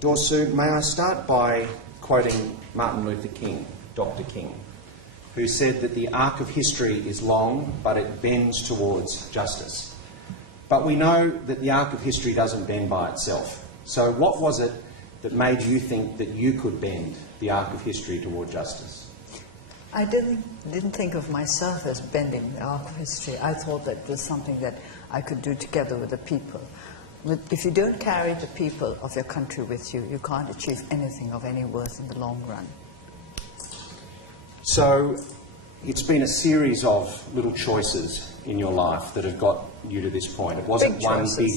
Dorsu, may I start by quoting Martin Luther King, Dr. King, who said that the arc of history is long, but it bends towards justice. But we know that the arc of history doesn't bend by itself. So what was it that made you think that you could bend the arc of history toward justice? I didn't think of myself as bending the arc of history. I thought that it was something that I could do together with the people. If you don't carry the people of your country with you, you can't achieve anything of any worth in the long run. So it's been a series of little choices in your life that have got you to this point. It wasn't one big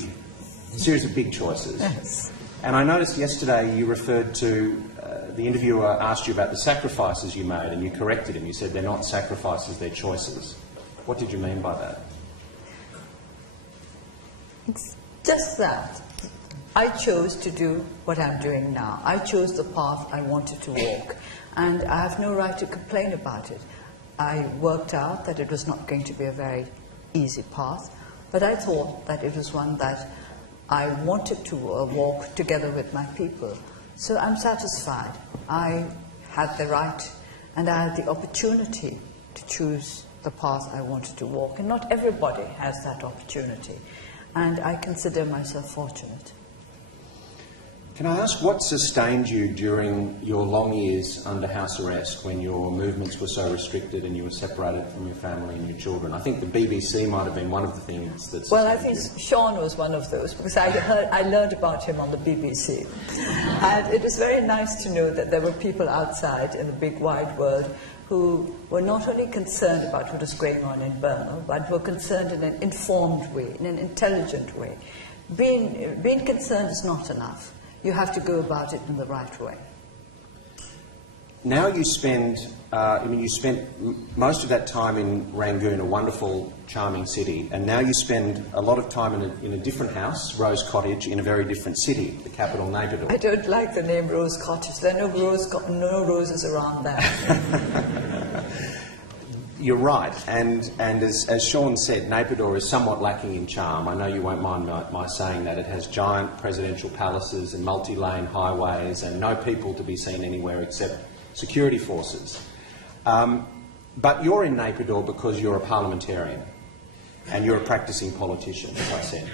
series of big choices. Yes. And I noticed yesterday you referred to, the interviewer asked you about the sacrifices you made, and you corrected him. You said they're not sacrifices, they're choices. What did you mean by that? It's just that. I chose to do what I'm doing now. I chose the path I wanted to walk, and I have no right to complain about it. I worked out that it was not going to be a very easy path, but I thought that it was one that I wanted to walk together with my people. So I'm satisfied. I had the right and I had the opportunity to choose the path I wanted to walk, and not everybody has that opportunity. And I consider myself fortunate. Can I ask what sustained you during your long years under house arrest, when your movements were so restricted and you were separated from your family and your children? I think the BBC might have been one of the things that sustained Well, I think you. Sean was one of those, because I learned about him on the BBC. And it was very nice to know that there were people outside in the big wide world who were not only concerned about what was going on in Burma, but were concerned in an informed way, in an intelligent way. Being concerned is not enough. You have to go about it in the right way. Now you spend, you spent most of that time in Rangoon, a wonderful, charming city, and now you spend a lot of time in a different house, Rose Cottage, in a very different city, the capital, Naypyidaw. I don't like the name Rose Cottage. There are no roses around there. You're right, and as Sean said, Naypyidaw is somewhat lacking in charm. I know you won't mind my saying that. It has giant presidential palaces and multi-lane highways and no people to be seen anywhere except security forces. But you're in Naypyidaw because you're a parliamentarian and you're a practising politician, as I said.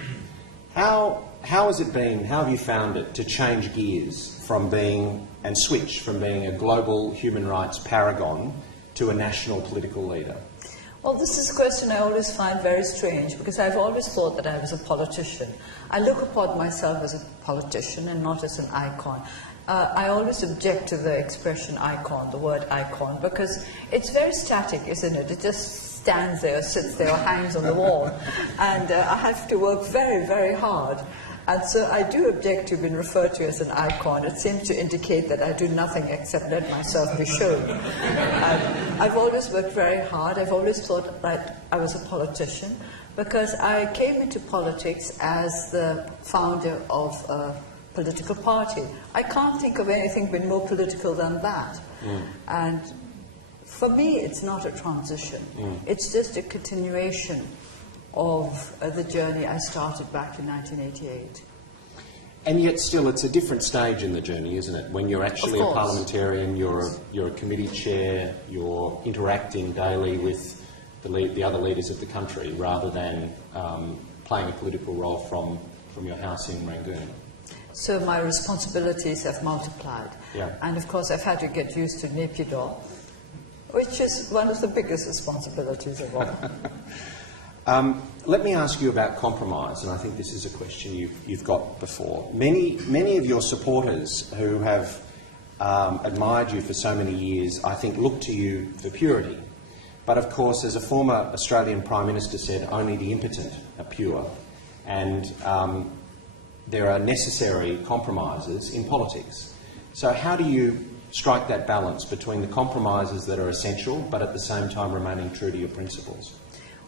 How has it been, how have you found it to change gears from being, and switch from being a global human rights paragon to a national political leader? Well, this is a question I always find very strange, because I've always thought that I was a politician. I look upon myself as a politician and not as an icon. I always object to the expression icon, the word icon, because it's very static, isn't it? It just stands there, or sits there, or hangs on the wall. And I have to work very, very hard. And so I do object to being referred to as an icon. It seems to indicate that I do nothing except let myself be shown. I've always worked very hard. I've always thought that I was a politician, because I came into politics as the founder of a political party. I can't think of anything being more political than that. And for me, it's not a transition. It's just a continuation of the journey I started back in 1988. And yet still it's a different stage in the journey, isn't it? When you're actually a parliamentarian, you're a committee chair, you're interacting daily with the other leaders of the country, rather than playing a political role from your house in Rangoon. So my responsibilities have multiplied. Yeah. And of course I've had to get used to Naypyidaw, which is one of the biggest responsibilities of all. Let me ask you about compromise, and I think this is a question you've got before. Many of your supporters who have admired you for so many years, I think, look to you for purity. But of course, as a former Australian Prime Minister said, only the impotent are pure. And there are necessary compromises in politics. So how do you strike that balance between the compromises that are essential, but at the same time remaining true to your principles?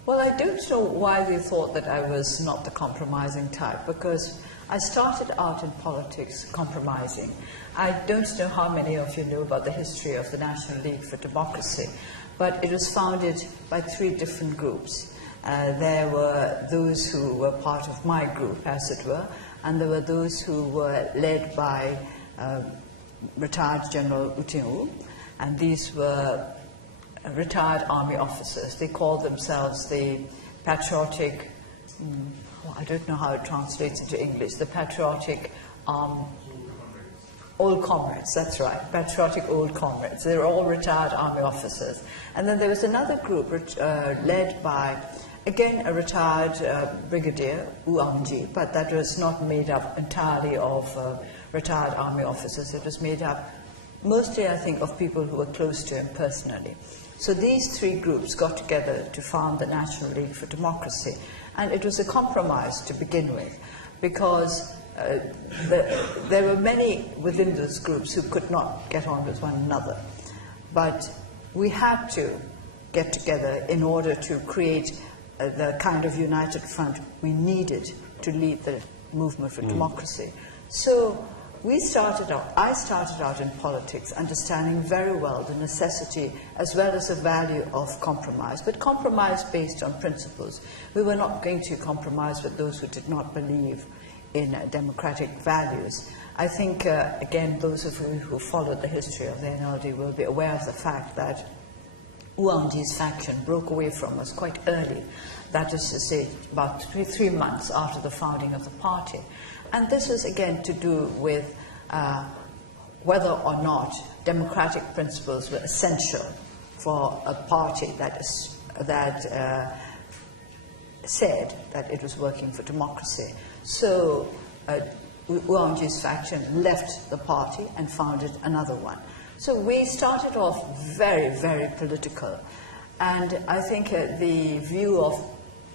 Well, I don't know why they thought that I was not the compromising type, because I started out in politics compromising. I don't know how many of you know about the history of the National League for Democracy, but it was founded by 3 different groups. There were those who were part of my group, as it were, and there were those who were led by retired General U Tin Oo, and these were retired army officers. They called themselves the patriotic, I don't know how it translates into English, the patriotic old comrades, that's right, patriotic old comrades. They were all retired army officers. And then there was another group led by, again, a retired brigadier, Aung, but that was not made up entirely of retired army officers. It was made up mostly, I think, of people who were close to him personally. So these three groups got together to found the National League for Democracy. And it was a compromise to begin with, because there were many within those groups who could not get on with one another. But we had to get together in order to create the kind of united front we needed to lead the movement for democracy. So I started out in politics understanding very well the necessity as well as the value of compromise, but compromise based on principles. We were not going to compromise with those who did not believe in democratic values. I think, again, those of you who followed the history of the NLD will be aware of the fact that Aung's faction broke away from us quite early, that is to say about three months after the founding of the party. And this was again to do with whether or not democratic principles were essential for a party that said that it was working for democracy. So Aung's faction left the party and founded another one. So we started off very, very political. And I think the view of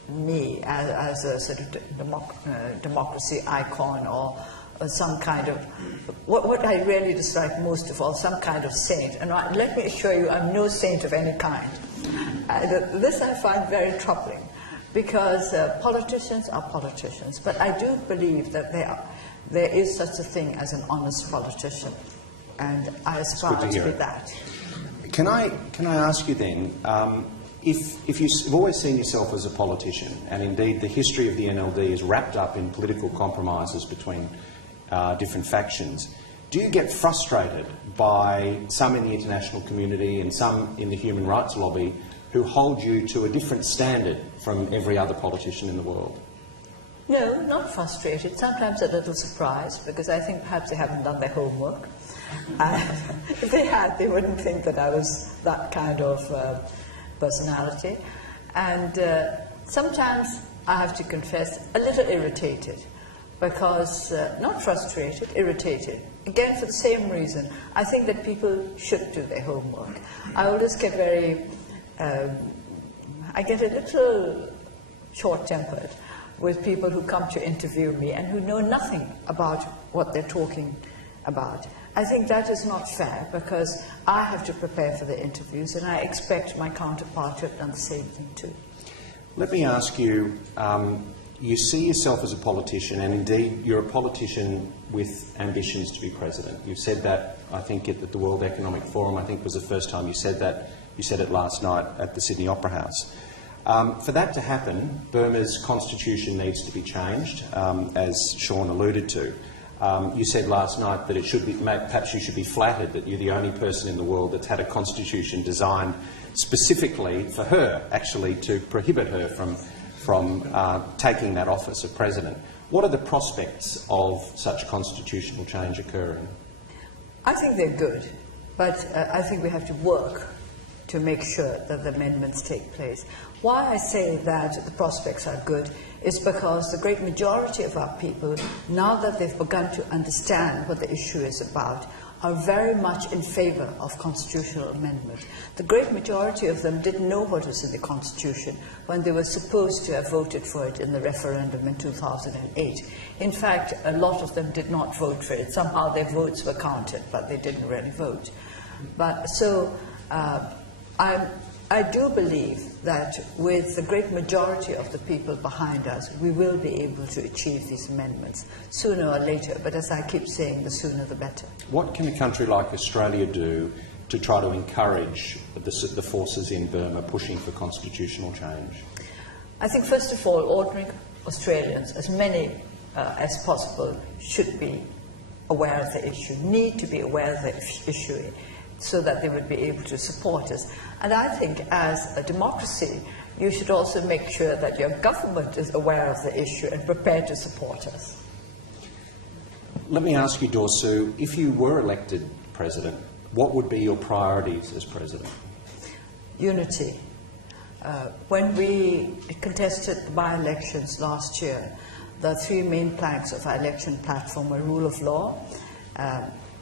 me as a sort of democracy icon, or some kind of, what I really dislike most of all, some kind of saint. And let me assure you, I'm no saint of any kind. This I find very troubling, because politicians are politicians, but I do believe that there is such a thing as an honest politician, and I aspire to be that. Can I ask you then, if you've always seen yourself as a politician, and indeed the history of the NLD is wrapped up in political compromises between different factions, do you get frustrated by some in the international community and some in the human rights lobby who hold you to a different standard from every other politician in the world? No, not frustrated. Sometimes a little surprised, because I think perhaps they haven't done their homework. If they had, they wouldn't think that I was that kind of personality. And sometimes, I have to confess, a little irritated, because, not frustrated, irritated. Again, for the same reason. I think that people should do their homework. I always get very, I get a little short-tempered with people who come to interview me and who know nothing about what they're talking about. I think that is not fair, because I have to prepare for the interviews, and I expect my counterpart to have done the same thing too. Let me ask you, you see yourself as a politician, and indeed you're a politician with ambitions to be president. You've said that, I think, at the World Economic Forum. I think it was the first time you said that. You said it last night at the Sydney Opera House. For that to happen, Burma's constitution needs to be changed, as Sean alluded to. You said last night that it should be, perhaps you should be flattered that you're the only person in the world that's had a constitution designed specifically for her, actually to prohibit her from taking that office of president. What are the prospects of such constitutional change occurring? I think they're good, but I think we have to work to make sure that the amendments take place. Why I say that the prospects are good is because the great majority of our people, now that they've begun to understand what the issue is about, are very much in favour of constitutional amendment. The great majority of them didn't know what was in the Constitution when they were supposed to have voted for it in the referendum in 2008. In fact, a lot of them did not vote for it. Somehow their votes were counted, but they didn't really vote. But so I do believe that with the great majority of the people behind us, we will be able to achieve these amendments sooner or later. But as I keep saying, the sooner the better. What can a country like Australia do to try to encourage the forces in Burma pushing for constitutional change? I think, first of all, ordinary Australians, as many as possible should be aware of the issue, need to be aware of the issue, so that they would be able to support us. And I think as a democracy, you should also make sure that your government is aware of the issue and prepared to support us. Let me ask you, Dorsu, if you were elected president, what would be your priorities as president? Unity. When we contested the by-elections last year, the three main planks of our election platform were rule of law,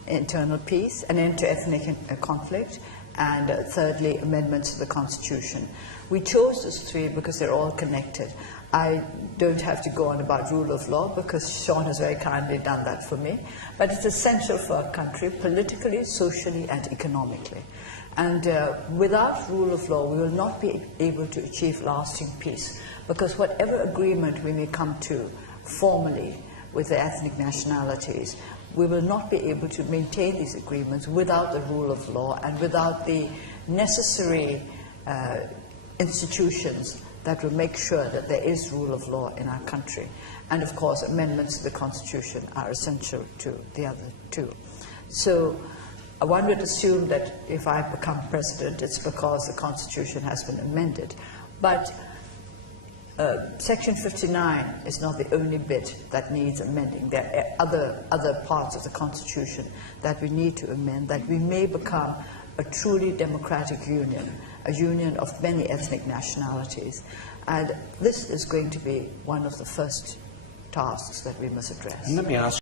internal peace, an end to ethnic conflict, and thirdly, amendments to the Constitution. We chose those three because they're all connected. I don't have to go on about rule of law because Sean has very kindly done that for me, but it's essential for our country politically, socially, and economically. And without rule of law, we will not be able to achieve lasting peace, because whatever agreement we may come to formally with the ethnic nationalities, we will not be able to maintain these agreements without the rule of law and without the necessary institutions that will make sure that there is rule of law in our country. And of course, amendments to the Constitution are essential to the other two. So one would assume that if I become president, it's because the Constitution has been amended. But Section 59 is not the only bit that needs amending. There are other parts of the Constitution that we need to amend, that we may become a truly democratic union, a union of many ethnic nationalities. And this is going to be one of the first tasks that we must address. And let me ask